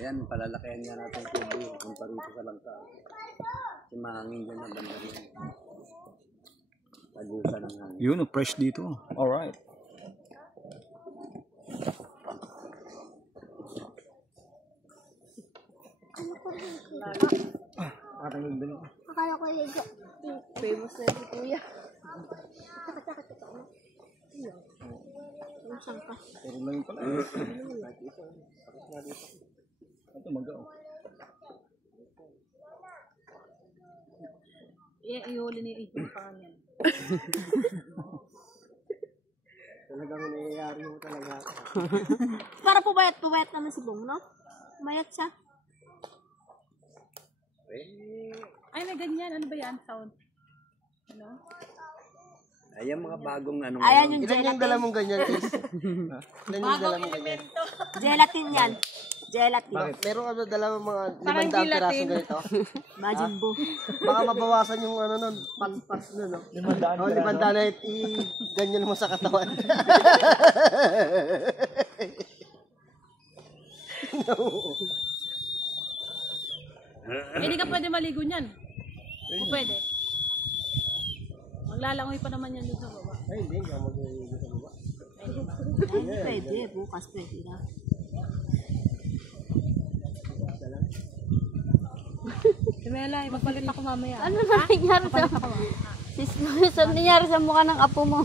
Ayan, palalakihan nga natin tubo kung parito sa langka. Kasi mahangin dyan ang banda rin. Tagusan ng hangin. Yun, fresh dito. Alright. Nakatanggal din ako. Akala ko higa. Famous na si Kuya. Takot-takot ako. Ano saan ka? Pero lang yung pala. Ito mag-o. Ihuli ni Ito pa kanyan. Talagang nangyayari mo talaga. Para pubayat naman si Bong, no? Pumayat siya. Ay, may ganyan. Ano ba yan? Sound? Ano? Ayan mga bagong ano. Ayan yung Ilan yung dala mong ganyan, Chris? Ilan yung dala mong ganyan? gelatin yan. Gelatin. Bakit? Meron ka ba dala mong mga Parang 500 pirasong gelatin. ganito? Majin Bo. Baka mabawasan yung ano nun, pats-pats nun, no? 500 Oh, 500 na ganyan mo sa katawan. Hindi ka pwede maligo niyan. O pwede. Maglalangoy pa naman yan doon sa baba. Ay, hindi ka mag-iigo sa baba. Pwede. Bukas pwede na. Si Melay, magpalit ako mamaya. Ano na nangyari sa... Ano nangyari sa mukha ng apo mo?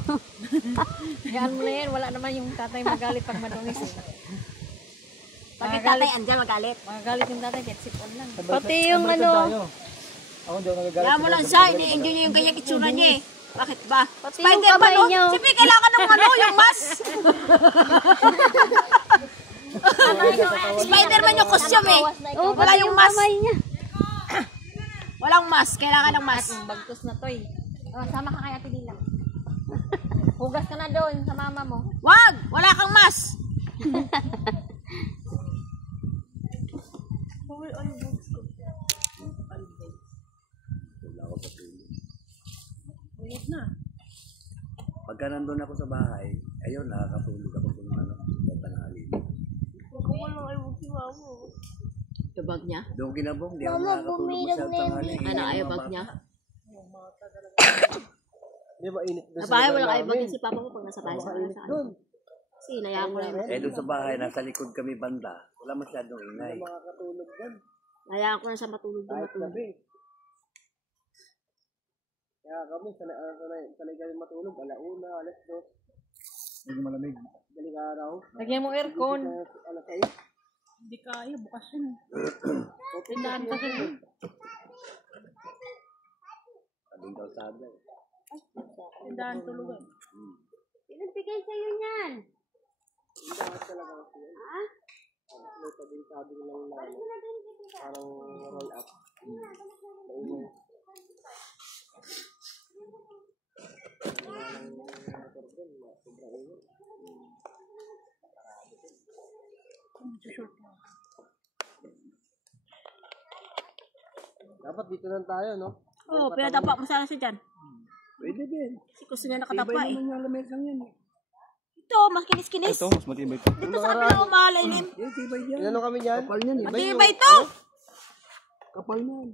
Gaan mo na yan. Wala naman yung tatay magalit pag madungis eh. Pag yung tatay andyan magalit. Magalit yung tatay, get sip on lang. Pati yung ano... Ako hindi ako nagagalit. Kaya mo lang siya, ini-enjoy niya yung ganyang itsura niya eh. Bakit ba? Pati Spider yung kamay ba no? niyo. Siyempre kailangan ng ano, yung mask. Spider-Man yung costume eh. Wala yung mask. Walang mask, kailangan ng mask. Bagtos na to eh. Oh, sama ka kay Ate Dilang. Hugas ka na doon sa mama mo. Wag! Wala kang mask. Wala ako sa tulog. Ulit na. Pagka nandun ako sa bahay, ayun, nakakatulog ako kung ano, sa tanghali. Yung bag niya? Doon kinabong, di ako nakakatulog sa tanghali. Ano, ayaw bag niya? Hindi mainit doon Sa sa bahay, lugar wala kayo namin. bag si Papa mo pag nasa bahay sa Doon. Kasi inayaan ko na yun. Eh, doon sa bahay, nasa likod kami banda, wala masyadong ingay. Makakatulog doon. Inayaan ko na siya matulog doon Kahit matulog. gabi. Kaya kami, sanay kami matulog. Alauna, alas 2. Hindi malamig. Galing araw. Lagyan mo aircon. Alas 6. Hindi kaya, bukas yun. Tindahan kasi yun. Sabing kalsada. Tindahan tulugan. Pinagbigay sa'yo niyan. Dapat talaga kasi yun. Ha? May tabing-tabing lang na ano, parang roll up. Maingay. Dapat dito lang tayo, no? Oo, pinatapa mo sana siya dyan. Pwede din. Kasi gusto niya nakatapa eh. Naman yung lamesang yan. Ito, mas kinis-kinis. Ito, mas matibay ito. Dito sa kabila malalim. Yan, tibay yan. Inano kami dyan? Kapal yan eh. Matibay ito. Kapal yan.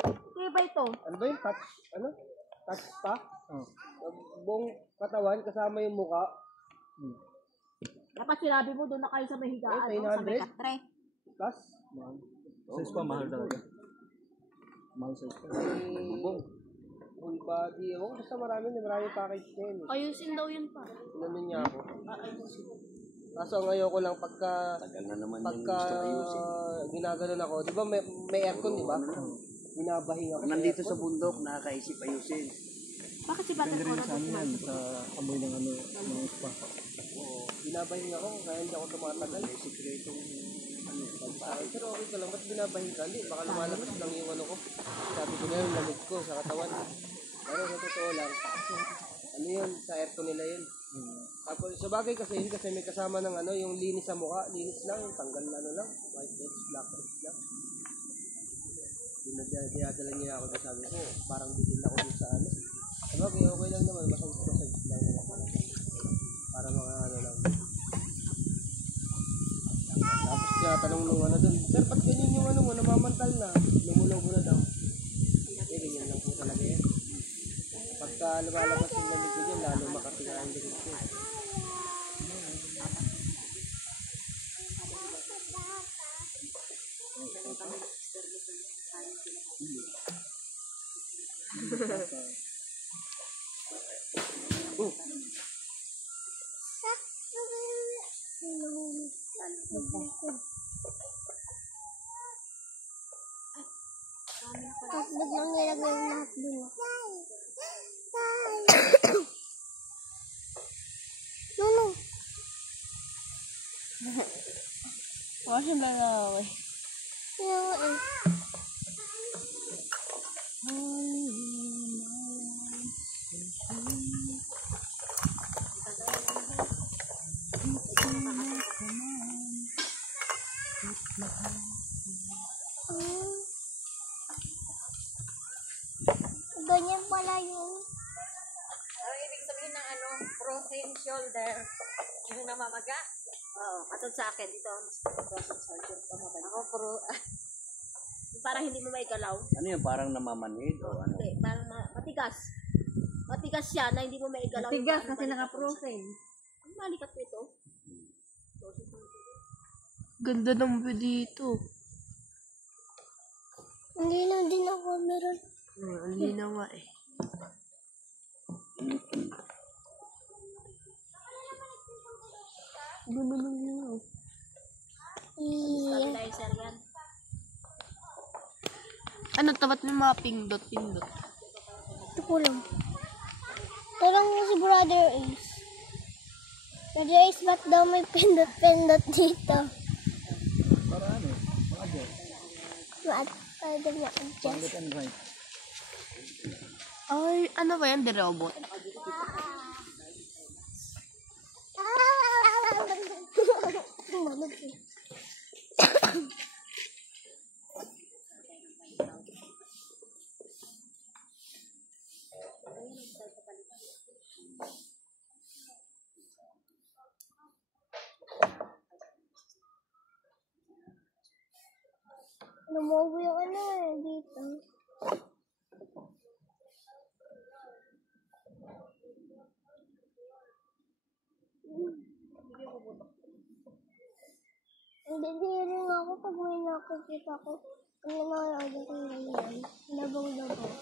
Matibay ito. Ano ba yun? Ano? Touch pa? Oh. Buong katawan kasama yung muka. Dapat sinabi mo doon na kayo sa may higaan. Eh, no? Sa may 900? katre. Plus, Size pa, mahal talaga. Mahal size pa. full body. Ewan ko, basta marami package na yun. Ayusin daw yun pa. Inano niya ako. Kaso ang ayaw ko lang pagka Tagal na naman yung gusto ayusin. ginaganon ako. Di ba may aircon, di ba? Binabahinga ako. Pag nandito sa bundok, nakakaisip ayusin. Bakit si Batang Depende rin Cora sa ano yan, sa amoy ng ano, ng spa. Oo, binabahinga ako kaya hindi ako tumatagal. May sikretong ano, Ay, pero okay ka lang. Ba't binabahin ka? Hindi, baka lumalabas lang yung ano ko. Sabi ko na yung lamig ko sa katawan. Pero sa totoo lang, ano yun, sa aircon nila yun. Tapos, sa bagay kasi yun, kasi may kasama ng ano, yung linis sa mukha. Linis lang, yung tanggal na ano lang. White heads, black heads lang. Dinadala niya ako doon, sabi ko, parang bigil ako doon sa ano. Sa bagay, okay lang naman, masag lang naman. Para mga tatanong nung ano doon, sir, ba't ganyan yung ano mo, namamantal na, lumulobo na daw. Ganyan lang po talaga yan. Pagka lumalabas yung lamig ko dyan, lalo makatinga ang lamig ko. Tapos biglang nilagay yung lahat dun. Nuno. Wala siyang lalaway. Yung ganyan pala yun. Ano ibig sabihin ng ano? Frozen shoulder. Yung namamaga? Oo. Katod sa akin. Dito. Frozen shoulder. Ako para hindi mo maigalaw. Ano yun, parang namamanhid o ano? Hindi. Parang matigas. Matigas siya na hindi mo maigalaw. Matigas kasi naka-frozen. Ang malikat po ito. Ganda ng view dito. Hindi na din ako meron. Hindi na nga eh. Stabilizer yan. Ano tapat ng mga pindot? Ito ko lang. Parang si Brother Ace. Brother Ace, ba't daw may pindot dito? Para ano? Para daw na-adjust. Pangit and right. Ay, ano ba yan? The robot? Lumubo yung ano eh, dito. Nagdidiri nga ako pag may nakikita ko. Ano na yung order ko ganyan. Labong-labong.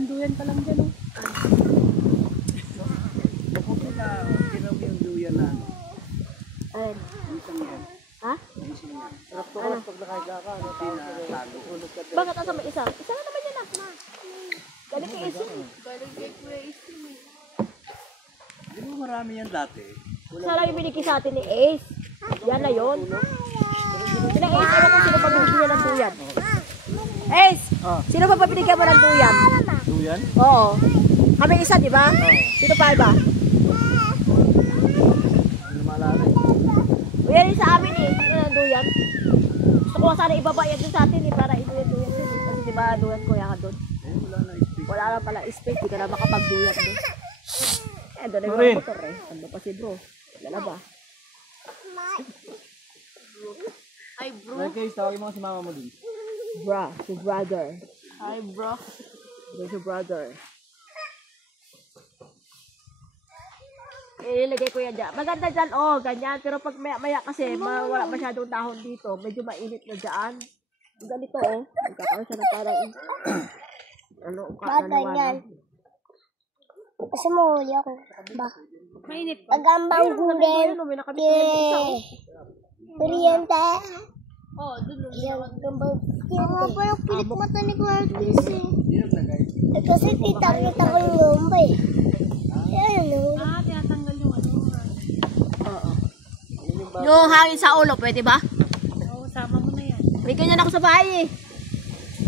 Duyan pa lang dyan, oh. Okay na, ginaw yung duyan na ano. Ayun. Isang yan. Ha? Isang yan. Sarap to pag nakahiga ka, ano, Pinatago. ulog ka. Bakit asa may isa? Isa na naman yan ah. Galing kay Isin. Di ba marami yan dati? Siya lang yung binigay sa atin ni Ace. Yan na yun. Sino Ace? Ano kung sino pa binigyan niya ng duyan? Ace! Sino pa binigyan mo ng duyan? Duyan? Oo. Kami isa, di ba? Sino pa iba? Hindi maalala eh. Yan yung sa amin eh. Sino ng duyan? Gusto ko sana ibaba yan dun sa atin eh. Para iduyan-duyan din eh. Kasi di ba duyan ko yan doon? Wala na space. Wala lang pala space. Di ka na makapagduyan doon. Eh, doon yung Marin. mga motor eh. Ano pa si bro? Wala na ba? Right guys, tawagin mo si mama mo din. Bra, si brother. Hi, bro. There's your brother. Ilagay ko yan dyan. Maganda dyan, oh, ganyan. Pero pag maya kasi, wala masyadong dahon dito. Medyo mainit na dyan. Ganito, oh. Magkakaroon siya ng parang, ano, Bata yan. Kasi mahuli ako. Ba? mainit. Pagambang gulen. Kuryente. Oh, dun yung Yan, gambang kuryente. Parang pilit mata ni Curtis eh. Kasi kita ko yung lumba eh. Yan, no. tinatanggal yung ano. Oo. Yung hangin sa ulo, pwede ba? Oo, sama mo na yan. May ganyan ako sa bahay eh.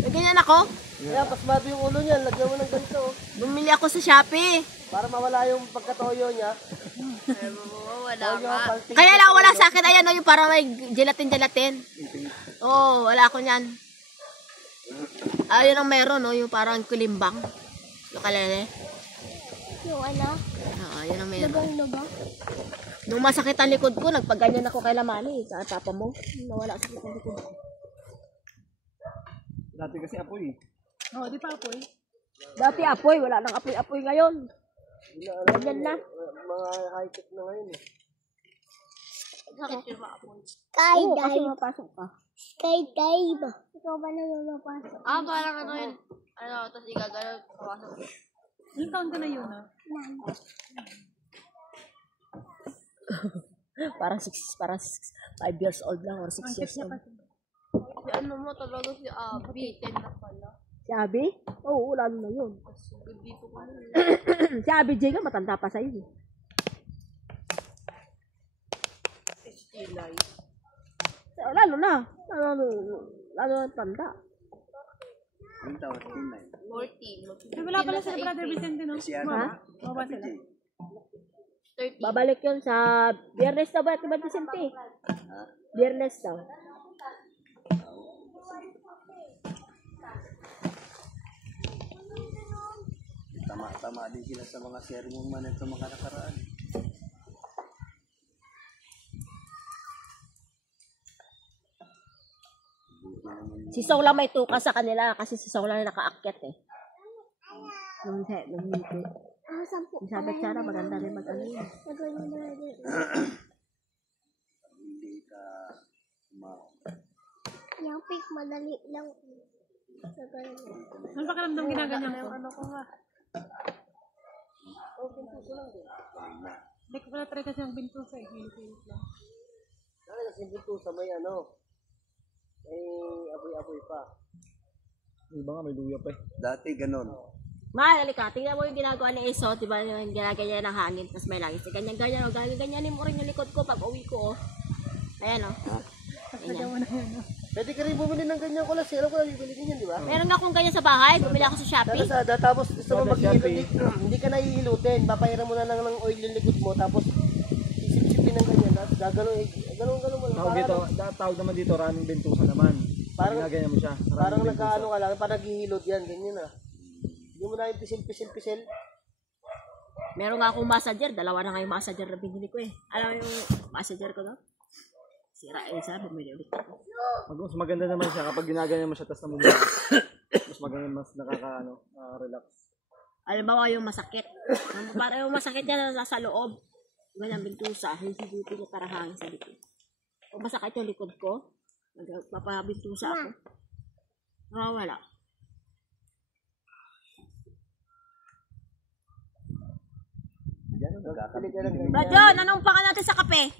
May ganyan ako. Kaya pasmado yung ulo niya, lagyan mo ng ganito. Bumili ako sa Shopee. Para mawala yung pagkatoyo niya. Wala Wala Kaya lang wala sa akin. Ayan o, yung parang may gelatin. Oo, wala ako niyan. Ayun ang meron, no? Yung parang kulimbang. Yung kalele. Yung ano? Oo, yun ang meron. Lubang-lubang. Nung masakit ang likod ko, nagpaganyan ako kay Lamani. Sa papa mo, nawala sakit ang likod ko. Dati kasi apoy. Oo, di pa apoy. Dati apoy, wala nang apoy-apoy ngayon. Ganyan na. Mga high-tech na ngayon eh. Sakit yung apoy. Skydive. Kasi mapasok ka. Skydive. Ikaw ba naman mapasok? Parang ano yun. Ano, tapos igagalaw, papasok. Ilang taon ka na yun, ah? Parang 5 years old lang or 6 years old. Si ano mo talaga si Abby, 10 na pala. Si Abby? Oo, lalo na yun. Dito ko si Abby J nga, matanda pa sa'yo. Lalo na. Lalo na tanda. Ang taon, 14. Ay, wala pala sa Brother Vicente, no? Si ano? Ha? Baba sila. 30. Babalik yun sa Biyernes daw ba? Diba Vicente? Biyernes daw. Tama din sila sa mga sermon man at sa mga nakaraan. Si Saul lang may tuka sa kanila kasi si Saul lang nakaakyat eh. Nung hindi. Sampu. Sabi sana maganda rin mag-ano yun. Hindi ka Yung pick, madali lang. Sa ganun. Ano pa karamdam ginaganyan ko? Ano ko nga? Hindi ko pala try kasi ang bintusa eh. Hilit lang. Dahil kasi bintusa may ano, may apoy-apoy pa. Yung iba nga may luya pa eh. Dati ganon. Mahal, ka. Tingnan mo yung ginagawa ni Eso. Diba yung ginaganya ng hangin tapos may langis. Ganyan-ganyan. Ganyan-ganyanin mo rin yung likod ko pag uwi ko. Ayan o. Ganyan. Pwede ka rin bumili ng ganyan ko lang. Alam ko na bibili din yan, di ba? Meron nga akong ganyan sa bahay. Bumili ako sa Shopee. Tapos gusto mo maghihilot, hindi ka nahihilutin. Papahiram mo na lang ng oil yung likod mo. Tapos isip-isipin ng ganyan. Tapos gagano'n mo lang. Tawag dito, tawag naman dito, running bentusa naman. Parang- Ginaganyan mo siya. Parang nagkaano ka lang. Parang naghihilot yan. Ganyan ah. Hindi mo na yung pisil-pisil-pisil. Meron nga akong massager. Dalawa na nga yung massager na binili ko eh. Alam mo yung massager ko no? Sira isa. Bumili ulit ako. Mas maganda naman siya kapag ginaganyan mo siya tapos namumula. Mas maganda, mas relax. Alimbawa yung masakit. Parang yung masakit niya na nasa loob. Ganyan bintusa. Hihigupin niya para hangin sa likod. Kung masakit yung likod ko, magpapabintusa ako. Wala. Rajon, anong pang natin sa kape?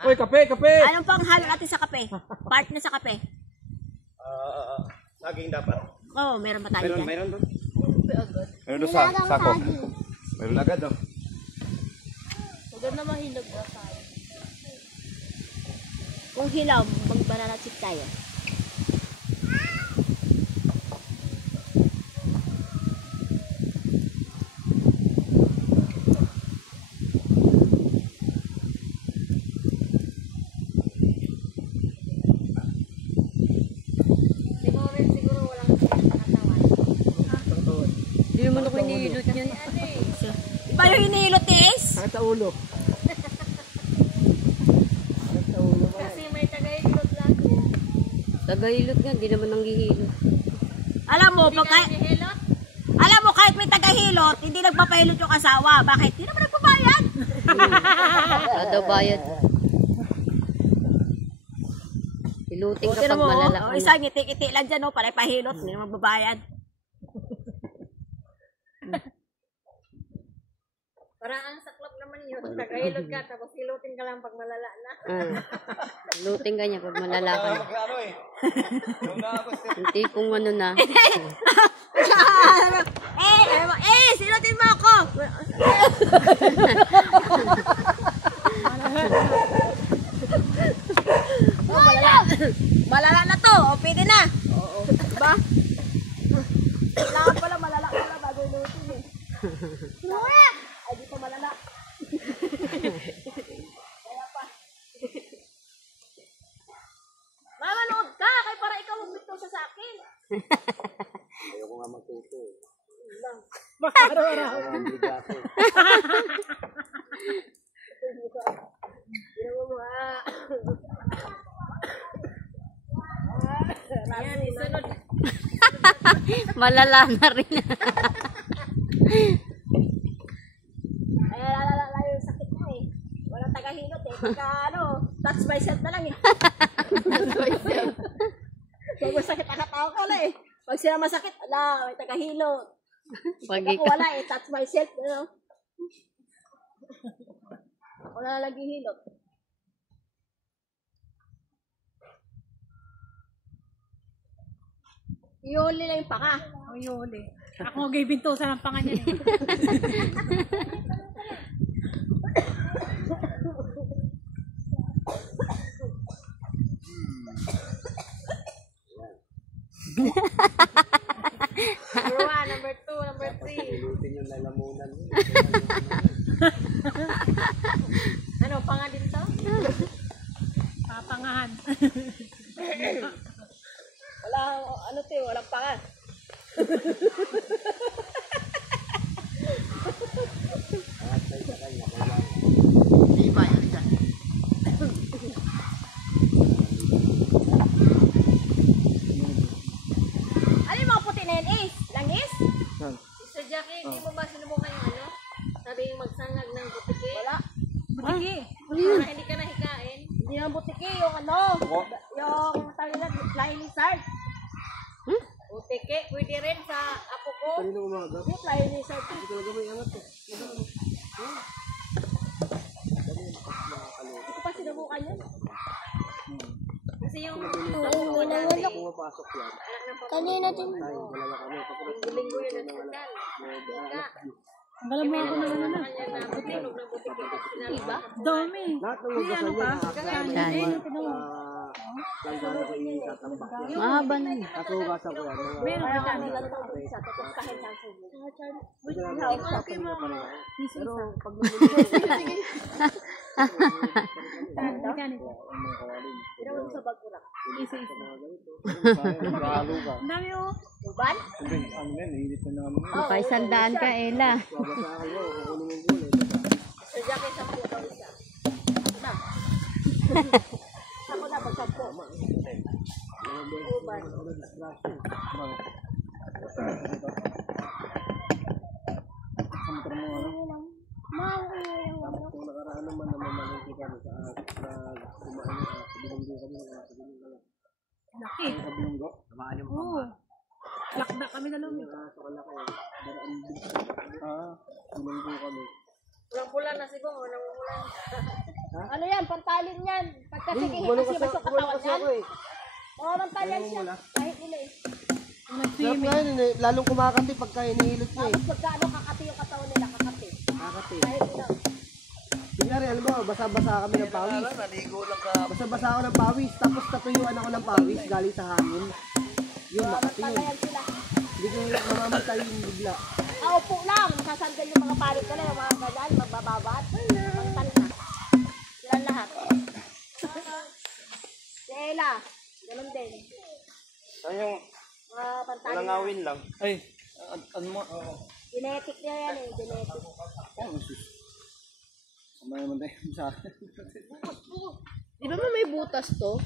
Uy, kape! Anong pang halo natin sa kape? Part na sa kape. Saging dapat. Oo, meron pa tayo dyan. Mayroon doon. Meron doon sa sako. Mayroon agad oh. Huwag na mahinog na tayo. Kung hilaw, mag-banana chip tayo. Siguro walang sakit sa katawan. Hindi naman ako inihilot yun. Iba yung hinihilot is? Sakit sa ulo. Kasi may tagahilot lang. Tagahilot nga, hindi naman nanghihilot. Alam mo, kahit may tagahilot, hindi nagpapahilot yung asawa. Bakit? Hindi naman nagpabayad. Daw bayad. Hiluting ka pag malalaki. Oh, isa ngiti-ngiti lang dyan, para pahilot. Hindi naman magbabayad. Parang ang saklap naman yun. Tagahilot ka, tapos hilutin ka lang pag malala na. Hiluting ka niya pag malalaki. Yung tipong ano na. Silutin mo ako! Malala na to. O, pwede na. Oo. Diba? Kailangan pala malala ka na bago ilutin eh. Ay, di pa malala. Kaya pa. Mamanood ka, kaya para ikaw magbito sa akin. Ang bigato. Yan, isunod. Malala na rin. Ay, lalala yung sakit mo eh. Walang tagahilot eh. Pagka touch myself na lang eh. Pag masakit ang katao ko lang eh. Pag sila masakit, ala, may tagahilot. Pag Pag ako wala eh, touch myself. Ako na lang hilot. Iuli lang yung paka. O yun eh. Ako gibintusan ang panga niya eh. Number 1, number 2, number 3. Pilutin yung lalamunan. Ano, panga din to? Papangahan. Wala, ano to, walang panga. Ano yung mga puti na yan, Ace? Langis? Yan. Sir Jackie, hindi mo ba sinubukan yung ano? Sabi yung magsangag ng butiki? Wala. Butiki. Para hindi ka nahikain. Hindi yung butiki, yung ano? Yung tawag na, flying lizard. Butiki, pwede rin sa apo ko. Kanina umaga. Yung flying lizard. Hindi talaga may angat eh. Hindi ko pa sinubukan yun. Kasi yung Oo, nangangalok. Pumapasok yan. anak ng papa. Kanina din. Tayo, dalawa kami. Linggo yun ang hospital. Ika. Ang galang mo ako na ano na. Kanya na butinog ng butiki. Diba? Dami. Lahat ng lugasan niya. Saan? Langgana ko itatambak yan. Mahaba na yun. Kaso hugasan ko yan. Meron ka dyan. Sa tapos kahit saan sa inyo. Usapan niya pa rin. Pero pag Pero mo sa bagkurak. Lalo ka. Ang dami oh. Uban? Ano yan, nainit na naman. Makaisandaan ka, Ella. Babasahan mo, kukunin mo yung gulay. Sir Jackie, 10 daw isa. Ako na. Ako na, pag 10. Uban. Kung nakaraan naman na mamalengke kami sa kumain na sa bilunggo kami sa bilunggo lang. Laki. Sa bilunggo? Tamaan yung Oo. Lakda kami na lang. Sa kalaki. Daraan din. Bilunggo kami. Pulang-pula na siguro, nangungulan. Ano yan, pantalin yan. Pagkasikihit Wala kasi ba sa katawan kasi yan? ako eh. Oo, pantalin siya. Kahit nila eh. Sarap nga yun eh. Lalong kumakati pagka hinihilot mo eh. Tapos pagka kakati yung katawan nila, kakati. Kakati. Kahit nila. Kunyari, alam mo, basa-basa kami ng pawis. Naligo lang ka. Basa-basa ako ng pawis, tapos tatuyuan ako ng pawis galing sa hangin. Yun, makati yun. Pantayan sila. Hindi ko namamatay yung bigla. Upo lang. Sasandal yung mga palit nila, yung mga ganyan, magbababat. Pantal na. Sila lahat. Si Ella, ganun din. Saan yung Mga pantalin na. lang? Ay, ano mo? Genetic niya yan eh, genetic. Sama naman tayo sa akin. Di ba may butas to?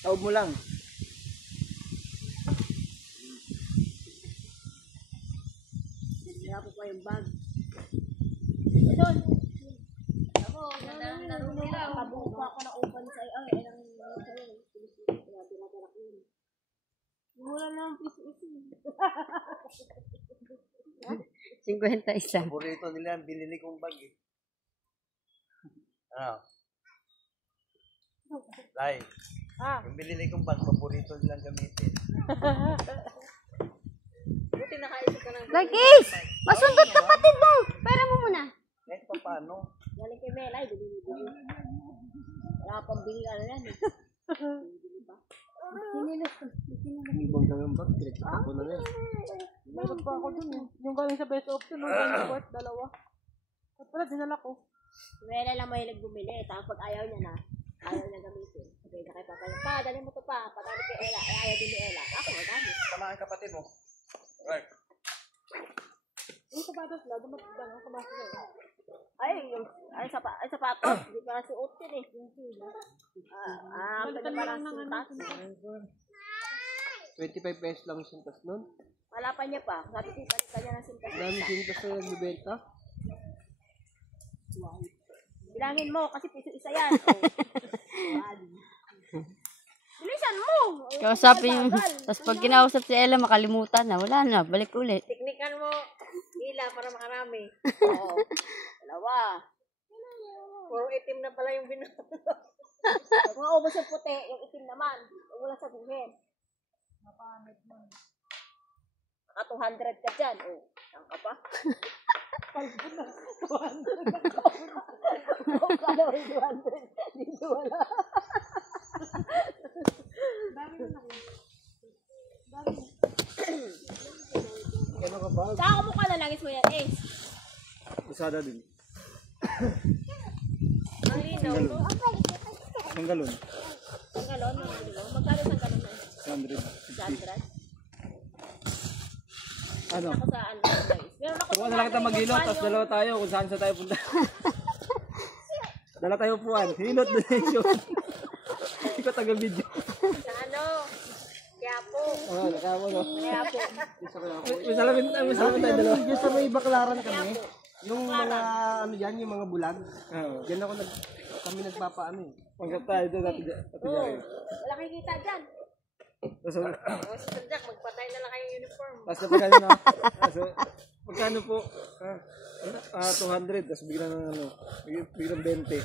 Taob mo lang. Wala po pa yung bag. Ito doon. Ako, laro nila. Kabuo pa ako ng open sa iyo. Ay, ang sa'yo. Tinatira-tira ko yun. Wala lang piso-iso. 51. Paborito nila ang binili kong bag eh. Ano? Tay, yung binili kong bag, paborito nilang gamitin. Buti nakaisip ka ng Like Ace! Masundot kapatid mo! Pera mo muna. Kahit pa paano. galing kay Melay. Bili. Wala pang bili ano yan eh. Ibang ka ng bag, pinagtapon na yan. Meron pa ako dun eh. Yung galing sa best option, yung galing worth, dalawa. At pala, dinala ko. Si Melay lang mahilig bumili. Tapos pag ayaw niya na, Ayaw niya gamitin. Sabi na kay Papa, pa, dali mo to pa. Patali kay Ella. Ay, ayaw din ni Ella. Ako, magamit. Tama ang kapatid mo. Right. Yung sapatos lang, dumat sapatos lang. Ay, sapatos. Hindi pa suotin eh. Ang ganda parang sintas. 25 pesos lang yung sintas nun. Wala pa niya pa. Sabi ko, palitan niya ng sintas. Dami sintas na nagbibenta. Bilangin mo, kasi piso isa yan. Bilisan mo! Kausapin yung, tapos pag kinausap si Ella, makalimutan na. Wala na, balik ulit. Teknikan mo, ila para makarami. Oo. Dalawa. Puro itim na pala yung binuto. Pag maubos yung puti, yung itim naman. Huwag mo lang sabihin. Naka 200 ka dyan. O, saan ka pa? Dito wala. Saan ka mukha na langis mo yan, Ace? Usada din. Ang linaw. Ang galon. Ang galon, magkano isang galon na? 100. 100? Ano? Ako sa ano, guys. Meron ako Turuan na lang kita mag-ilot, tapos dalawa tayo kung saan tayo punta. Dala tayo puan. Hilot donation. Hindi ko taga-video. Sa ano? Quiapo. Oo, nakawa no. Kaya po. May salamin tayo dalawa. Diyan sa may baklaran kami. Yung mga ano yan, yung mga bulag. Oo. Diyan ako kami nagpapaano eh. Pagkat tayo doon natin dyan. Wala kang kita dyan. Tapos, O, si Sanjak, magpatay na lang kayong uniform. tapos napagano na. So, magkano po? 200. Tapos bigla ng ano, biglang 20.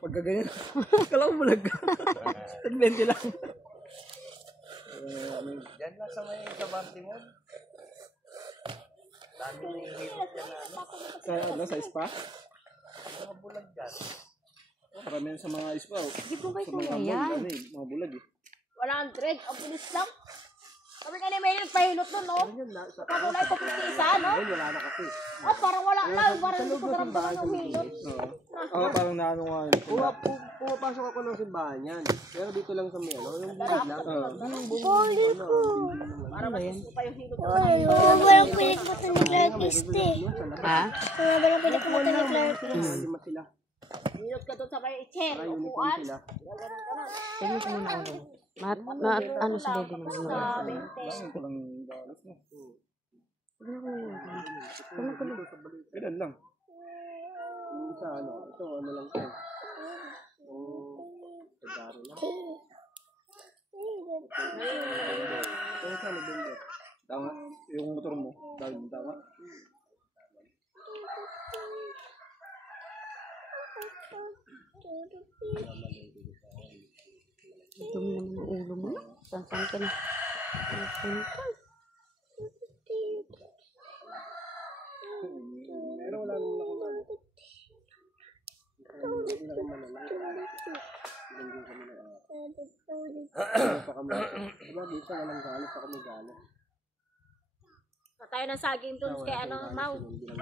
Pagkaganyan. Kala ko bulag. 20 lang. Diyan lang sa may kabante mo. Dami na yung hilot yan na ano. Sa spa? Mga bulag dyan. Karamihan sa mga spa. Hindi po kayo Sa mga kaya mall, yan. ano eh, mga bulag eh. 100. Ang bilis lang. Kami kanina may nagpahilot doon, no? Pagulay ko isa, no? Ayun, wala na kasi. Ah, parang wala lang. Parang hindi ko karamdaman ng hilot. Oo. Ako parang naano nga yun. Pumapasok ako ng simbahan yan. Pero dito lang sa may ano, yung bulag lang. Kulit ko. Para mas gusto pa yung hilot. Ay, walang pinagmata ni Clark Este. Ha? Walang pinagmata ni Clark. Lima sila. Hilot ka doon sa may chair. Uniform Upuan. sila. Ganun ka na. Tingnan ko muna ulo. Ano si baby naman? Sa 20. Ito lang dalas na. Tingnan ko. Ilan lang. Yung isa ano, ito ano lang ito. Pagdaro lang. Ito sa November. Tama. Yung motor mo. Dahil mo tama. Dumi naman ang ulo mo. Saan ka na? Saan ka? Pero wala naman ako man. Hindi na rin malalang. Hindi kami na. Pa kami. Diba dito walang galo pa kami galo. Tayo ng saging doon kay ano, Mau.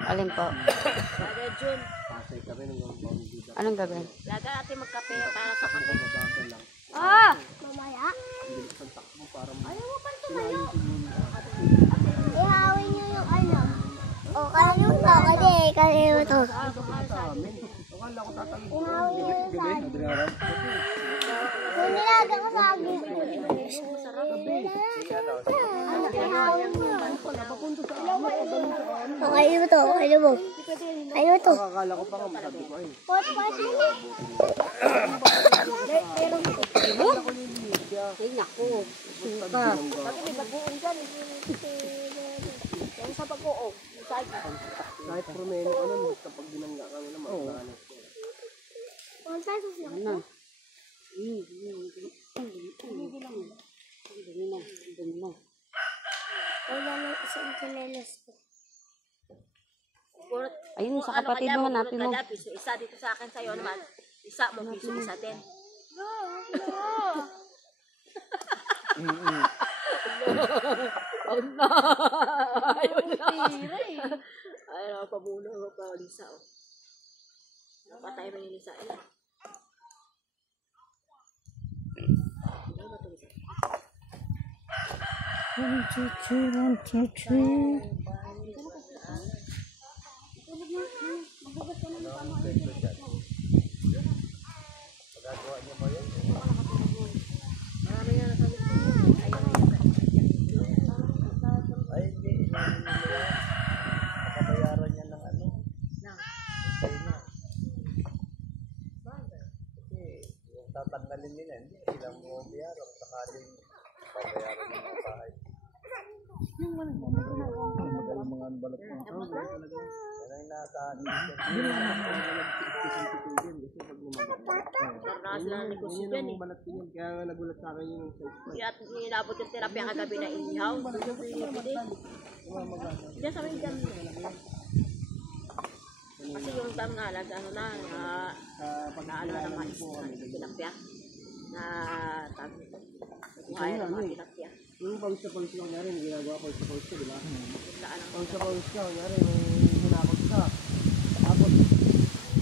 Alin po? Lagay June. Pasay kami ng mga dito. Anong gagawin? Lagay natin magkape para sa kape. Bago lang. Ah! Mamaya. Hindi ko takbo para Ayaw mo pa tumayo. Ihawin niyo yung ano. O, kaya mo to. Kaya mo to. akala ko tatangin. Ihawin niyo yung saging. Adriana. Kung nilaga ko saging. Ihawin mo. O, kaya mo to. Kaya mo. Kaya mo to. Akala ko pa nga masabi ko ay. Pot, pot. Ay, naku. Suka. Kasi may bagoong dyan. Yung sa bagoong. Yung saging. Kahit promeno ka nun, kapag binangga ka naman, magkakalas ko. Ano? Dumi na. Wala na isang chinelas ko. Ayun, sa kapatid mo, hanapin mo. Piso isa dito sa akin, sa'yo naman. Isa mo, piso isa din. Ayaw, pabuno ko pa, Lisa. Patay mo yung Lisa. One, two, three, one, two, three. Ay, hindi. Nakabayaran niya ng ano. China. Kasi yung tatanggalin nila, hindi sila mo bayaran. Sakaling babayaran ng mga bahay. Magaling mga balat ng tao. Yan ang inaasahan nila. Karnas lang ni Kusi dyan eh. Balat din yun. Kaya nga nagulat sa akin yung size ko. Kaya inabot yung terapya kagabi na inihaw. Diyan sa may dam. Kasi yung dam nga, ano na, pag-aano na ng mais na tilapia. Na tawag nito. Buhay ng mga tilapia. Yung pawis lang nga rin, ginagawa ko sa pawis ko, di ba? Biglaan ang Pawis ka, nga rin, may hinakot ka. Tapos,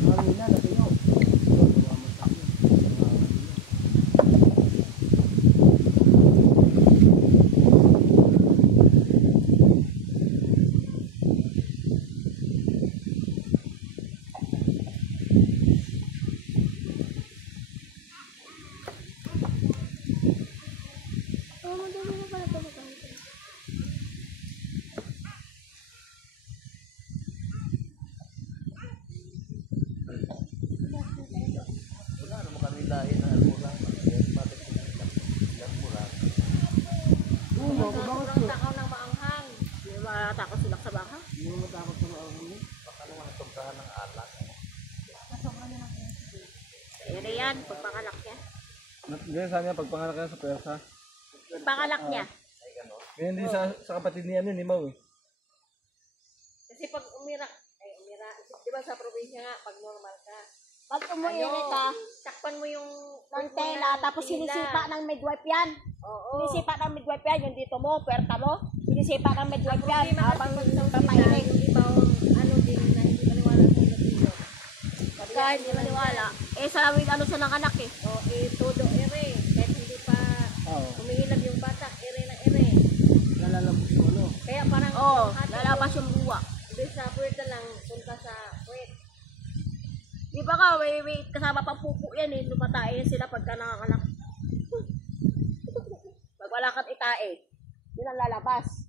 hangina, natuyo. Tumaman sa akin. Madami na pala ito. Wala naman kami lahi na almura. Almura. sobrang takaw ng maanghang. Hindi matakot sila sa baka. Hindi mo matakot sa mga huli. Baka naman natumprahan ng alak. Ayan na yan, pagpangalak niya. Ganyan sa niya, pagpanganak ka sa pwersa. Pangalak niya. Ganyan din sa kapatid ni ano, ni Mau eh. Kasi pag umira, di ba sa probinsya nga, pag normal ka, Pag umuwi ka, takpan mo yung ng tela, tapos sinisipa ng midwife yan. Oo. Sinisipa ng midwife yan, yung dito mo, puwerta mo. Sinisipa ng midwife yan, Hindi habang makapagsaw papainit. yung ibang ano din na hindi maniwala sa nagino. Kahit hindi maniwala. Eh, sa ano siya ng anak eh. O, todo ere. Kahit hindi pa umihilab yung bata, ere na ere. Nalalabos yung ano. Kaya parang, Oo, lalabas yung buwa. imbes sa puweta lang, punta sa puwet. Di ba ka, may kasama pang pupo yan eh. Lumatae sila pagka nanganganak. Pag wala kang itae, yun ang lalabas.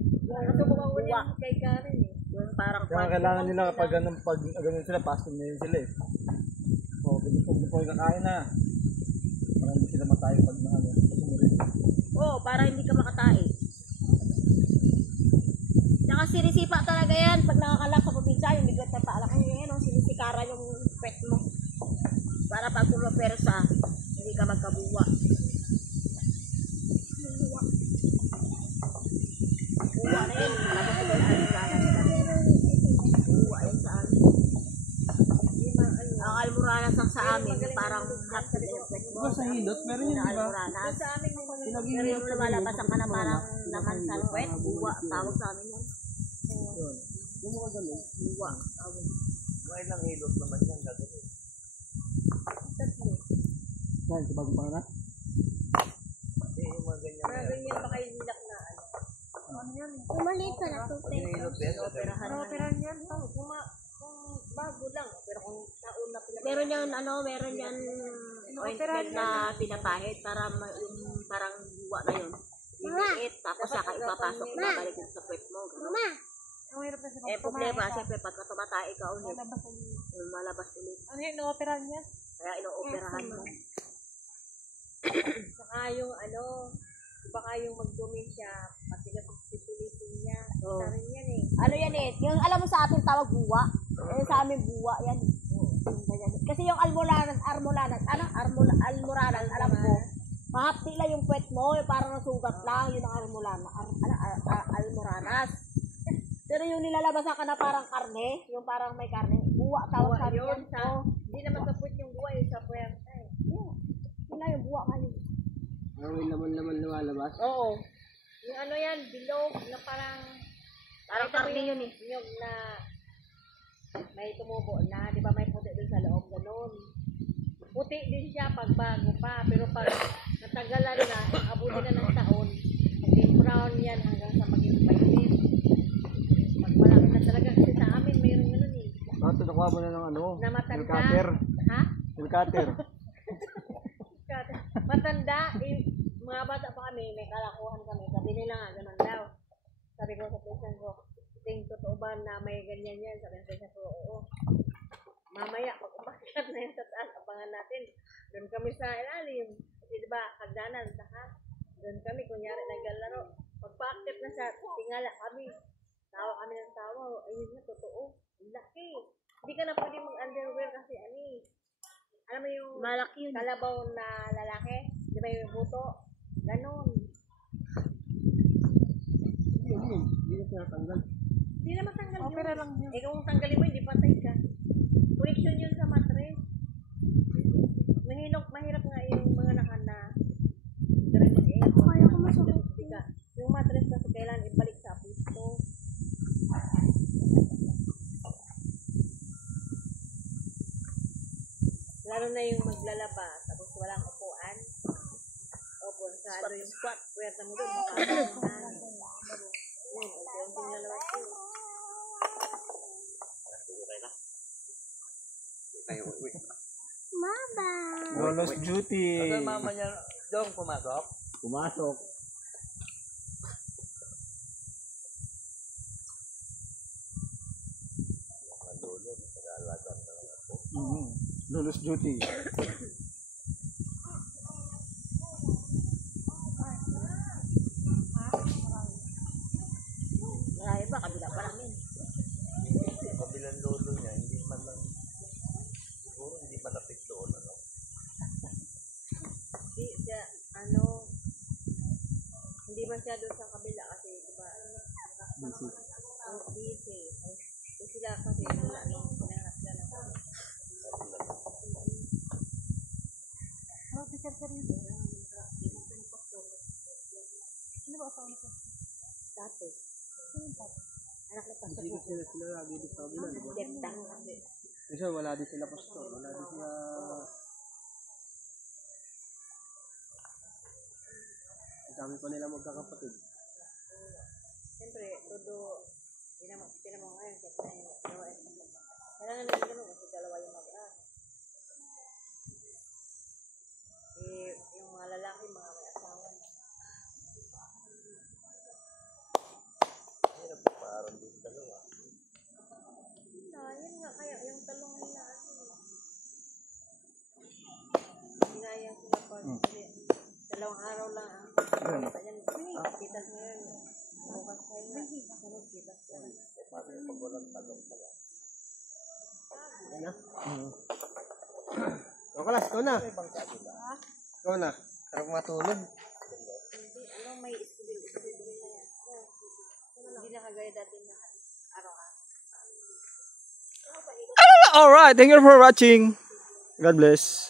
Ito ko ang buwa. kay Karen eh. Yung parang Kaya kailangan nila kapag ganun sila, pasok na yun sila eh. O, pag po kakain na. Para hindi sila matayo pag ano. Oo, para hindi ka makatae. Tsaka sinisipa talaga yan pag nakakalak sa probinsya, yung biglat na paalak ang yan, sinisikaran yung pet mo. Para pag pumapersa, hindi ka magkabuwa. Buwa na yan, malabas ko yung buwa yan sa amin. Ang almoranas ang sa amin, parang hot na yung pet mo. Diba sa hilot, meron yun, Na diba? almoranas. Sa amin yung mga Pero yung lumalabas ang ka na parang laman sa puwet, buwa, tawag sa amin yan. Yung mga ganun. Buwa, tawag. May ilang hilot naman yan gagawin. Yan, sa bagong panganak. Kasi yung mga ganyan. mga ganyan pa kayo nilak na ano. Yung maliit na Pag natupin. yung hilot yan, gagawin. Pero operan yan, kung bago lang. Pero kung nauna pala. Meron yan, meron yan ointment na pinapahid para yung parang buwa na yun. Liliit, tapos saka ipapasok, babalik yun sa puwet mo. Ganun. Ang hirap na sa Eh, problema, siyempre, pagka tumatay ka ulit, malabas ulit. ano yung operan niya? Kaya ino-operahan mo. Saka yung ano, baka yung magdumi siya, pati na pagpipilitin niya. Oo. Isa rin yan eh. Ano yan eh, yung alam mo sa atin tawag buwa, eh, sa amin buwa yan. Yung ganyan. Kasi yung almoranas, alam ko, mahapdi lang yung puwet mo, yung parang nasugat lang, yun ang almoranas. Pero yung nilalabas ka na parang karne, yung parang may karne, buwa tawag sa amin yan. Oo. Hindi naman sa puwet yung buhay, sa puwerta eh. Yun na yung buwa kali. May laman-laman lumalabas. Oo. Yung ano yan, bilog na parang Parang karne yun eh. yung na may tumubo na, di ba may puti dun sa loob, ganun. Puti din siya pag bago pa, pero pag natagalan na, abuti na ng taon, pag brown yan hanggang sa maging violet. Pag malaki na talaga, kasi sa amin mayroong ganun eh. Ito, nakuha mo na ng ano, Na matanda. nail cutter. Ha? Nail cutter. Matanda, eh, mga bata pa kami, may kalakuhan kami. Sabi nila nga, ganun daw. Sabi ko sa pinsan ko, ting totoo ba na may ganyan yan? Sabi ng pinsan ko, oo. Mamaya, pag umakyat na yan sa taas, abangan natin. Doon kami sa ilalim. Kasi diba, hagdanan, taas. Doon kami, kunyari, naglalaro. Pagpaakyat na siya, tingala kami. Tawa kami ng tawa. Ayun na, totoo. Ang laki. Hindi ka na pwede mag-underwear kasi ani. Alam mo yung Malaki yun. kalabaw na lalaki? Di ba yung buto? Ganon. Hindi na tinatanggal. Hindi na matanggal yun. Opera lang yun. Eh kung tanggalin mo, hindi patay ka. Connection yun sa mattress. Mahirap nga yung mga nakana. Pero mag-ingat mo. Kaya ko masakit. Yung mattress kasi kailangan ibalik sa pisto. Lalo na yung maglalaba, tapos walang upuan. Opo, sa ano yung squat. Pwede mo doon, makakaroon. Yun, unti-unting lalabas yun. Mama. Lolo's duty. Ano mama niya, Dong, pumasok? Pumasok. Lolo's duty. Marami ba? Kabila pa namin. Kabilang lolo niya, hindi man lang, siguro hindi malapit doon, ano? Hindi siya, ano, hindi masyado sa kabila kasi, diba, busy. Busy sila kasi, wala nung pinahanap sila ng dati. Anak na pastor Hindi mo. sila lagi doon sa kabila, di ba? Ganda. Kasi wala din sila pastor, wala din sila... Ang dami pa nila magkakapatid. Siyempre, todo, tinamang ngayon, kasi kailangan nila ganun kasi dalawa yung mag-aak. Eh, yung mga lalaki, mga may asawa na. Parang din dalawa. Yun nga kaya, yung talong nila, ginayang sila pa. Dalawang araw lang ang kita yan. Kitas ngayon. Bukas kayo nga. Sunod kitas yan. Paano yung pag walang talong pala? Okay lang, ikaw na. Ikaw na. Sarap matulog. Hindi, ano, may istibil na yan. Hindi na kagaya dati na araw-araw. Alright, thank you for watching. God bless.